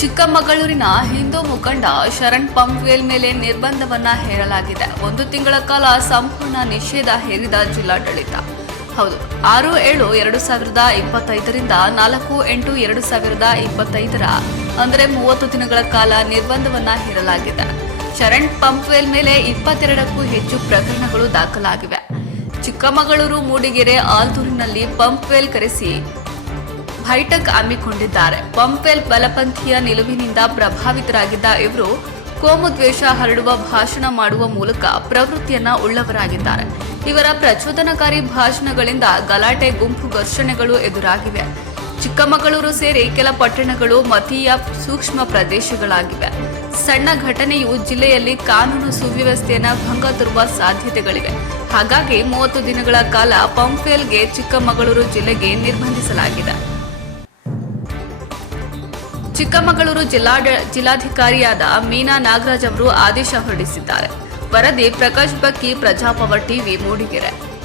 ಚಿಕ್ಕಮಗಳೂರಿನ ಹಿಂದೂ ಮುಖಂಡ ಶರಣ್ ಪಂಪ್ವೇಲ್ ಮೇಲೆ ನಿರ್ಬಂಧವನ್ನ ಹೇರಲಾಗಿದೆ. ಒಂದು ತಿಂಗಳ ಕಾಲ ಸಂಪೂರ್ಣ ನಿಷೇಧ ಹೇರಿದ ಜಿಲ್ಲಾಡಳಿತ. ಹೌದು, ಆರು ಏಳು ಎರಡು ಸಾವಿರದ ಇಪ್ಪತ್ತೈದರಿಂದ ನಾಲ್ಕು ಎಂಟು ಎರಡು ಸಾವಿರದ ಇಪ್ಪತ್ತೈದರ, ಅಂದರೆ ಮೂವತ್ತು ದಿನಗಳ ಕಾಲ ನಿರ್ಬಂಧವನ್ನ ಹೇರಲಾಗಿದೆ. ಶರಣ್ ಪಂಪ್ವೇಲ್ ಮೇಲೆ ಇಪ್ಪತ್ತೆರಡಕ್ಕೂ ಹೆಚ್ಚು ಪ್ರಕರಣಗಳು ದಾಖಲಾಗಿವೆ. ಚಿಕ್ಕಮಗಳೂರು ಮೂಡಿಗೆರೆ ಆಲ್ತೂರಿನಲ್ಲಿ ಪಂಪ್ವೇಲ್ ಕರೆಸಿ ಹೈಟೆಕ್ ಹಮ್ಮಿಕೊಂಡಿದ್ದಾರೆ. ಪಂಪೆಲ್ ಬಲಪಂಥೀಯ ನಿಲುವಿನಿಂದ ಪ್ರಭಾವಿತರಾಗಿದ್ದ ಇವರು ಕೋಮು ದ್ವೇಷ ಹರಡುವ ಭಾಷಣ ಮಾಡುವ ಮೂಲಕ ಪ್ರವೃತ್ತಿಯನ್ನ ಉಳ್ಳವರಾಗಿದ್ದಾರೆ. ಇವರ ಪ್ರಚೋದನಕಾರಿ ಭಾಷಣಗಳಿಂದ ಗಲಾಟೆ, ಗುಂಪು ಘರ್ಷಣೆಗಳು ಎದುರಾಗಿವೆ. ಚಿಕ್ಕಮಗಳೂರು ಸೇರಿ ಕೆಲ ಪಟ್ಟಣಗಳು ಮತೀಯ ಸೂಕ್ಷ್ಮ ಪ್ರದೇಶಗಳಾಗಿವೆ. ಸಣ್ಣ ಘಟನೆಯು ಜಿಲ್ಲೆಯಲ್ಲಿ ಕಾನೂನು ಸುವ್ಯವಸ್ಥೆಯನ್ನ ಭಂಗ ತರುವ ಸಾಧ್ಯತೆಗಳಿವೆ. ಹಾಗಾಗಿ ಮೂವತ್ತು ದಿನಗಳ ಕಾಲ ಪಂಪೇಲ್ಗೆ ಚಿಕ್ಕಮಗಳೂರು ಜಿಲ್ಲೆಗೆ ನಿರ್ಬಂಧಿಸಲಾಗಿದೆ. ಚಿಕ್ಕಮಗಳೂರು ಜಿಲ್ಲಾಡ ಜಿಲ್ಲಾಧಿಕಾರಿಯಾದ ಮೀನಾ ನಾಗರಾಜ್ ಅವರು ಆದೇಶ ಹೊರಡಿಸಿದ್ದಾರೆ. ವರದಿ ಪ್ರಕಾಶ್ ಬಕ್ಕಿ ಪ್ರಜಾಪವರ್ ಟಿವಿ ಮೂಡಿಗೆರೆ.